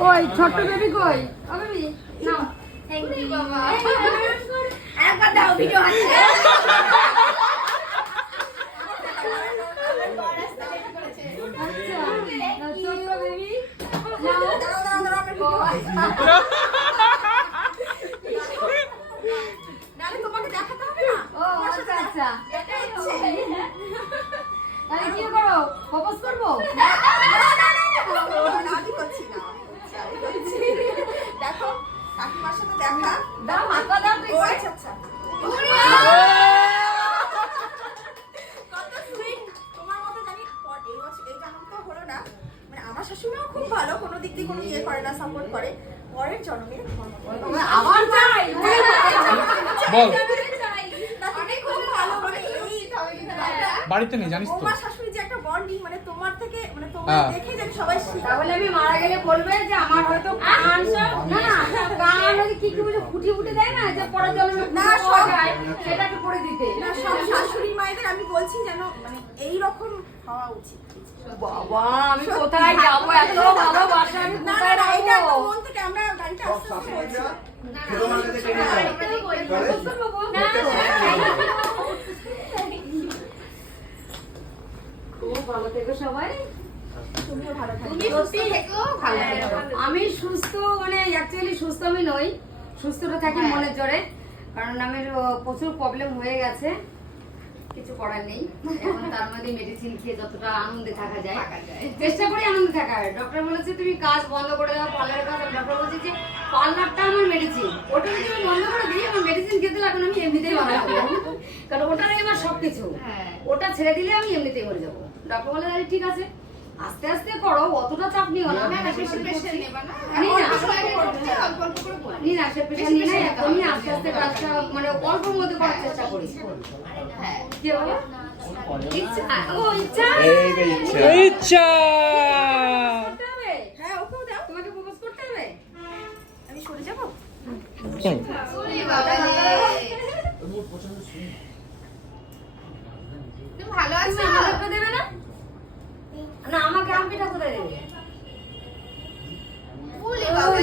কই ছোট্ট বেবি কই? ও বেবি নাও। থ্যাংক ইউ বাবা। একবার দাও ভিডিও আছে। কি করো? প্রপোজ করবো? দেখো কাকিমার সাথে দেখা দাও হাতটা দাও তুই। আচ্ছা আচ্ছা কত সুইট তোমার মতো জানি এই বছর এই জন্ম তো হলো না মানে আমার শাশুড়িও খুব ভালো কোনো দিক দিয়ে কোনো ইয়ে করে না সাপোর্ট করে পরের জন্মে আবার চাই বল অনেক খুব ভালো মানে এই বাড়িতে নেই জানিস তো তোমার শাশুড়ি যে একটা বন্ডিং মানে তোমার থেকে মানে তোমার হ্যাঁ। দেখে যেন সবাই শিখে তাহলে আমি মারা গেলে বলবে যে আমার হয়তো কান না না কান হয়তো কি কি বলে ফুটি ফুটি দেয় না যে পরে জন্য না, না সব যায় সেটাকে করে দিতে না সব শাশুড়ি মায়েদের আমি বলছি যেন মানে এই রকম হওয়া উচিত বাবা আমি কোথায় যাবো এত ভালোবাসা আমি না কোথায় না এটা রাখবো তো মন থেকে আমরা গানটা আস্তে আস্তে বলছি খুব ভালো থেকো সবাই তুমিও ভালো থাকো তুমি সুস্থ থেকো, ভালো থেকো। আমি সুস্থ মানে অ্যাকচুয়ালি সুস্থ আমি নই সুস্থটা থাকি হ্যাঁ। মনের জোরে কারণ আমার প্রচুর প্রবলেম হয়ে গেছে কিছু করার নেই এখন তার মধ্যে মেডিসিন খেয়ে যতটা আনন্দে থাকা যায় চেষ্টা করি আনন্দে থাকার ডক্টর বলেছে তুমি কাজ বন্ধ করে দাও পার্লারের কাজ ডক্টর বলছে যে পার্লারটা আমার মেডিসিন ওটা যদি আমি বন্ধ করে দিই আমার মেডিসিন খেতে লাগবে না আমি এমনিতেই ভালো থাকবো কারণ ওটাই আমার সবকিছু হ্যাঁ। ওটা ছেড়ে দিলে আমি এমনিতেই মরে যাবো ডক্টর বলে আরে ঠিক আছে আস্তে আস্তে করো অতটা চাপ নিও না না, না, বেশি pressure নেবা না। নি না। অল্প সময় করতে, অল্প অল্প করে করতে। নি না সে প্রেশার নি না একদমই আস্তে আস্তে কাজটা মানে অল্পের মধ্যে করার চেষ্টা করি হ্যাঁ। কি বাবা ইচ্ছা ও ইচ্ছা এই রে ইচ্ছা করতে হবে হ্যাঁ ওকেও দাও তোমাকে প্রপোজ করতে হবে আমি সরে যাবো ওরে বাবা রে। তুমি ভালো আছো? তুমি আমাকে দেবে না না আমাকে আমপিটা কোথায় দেবে ওরে বাবা রে।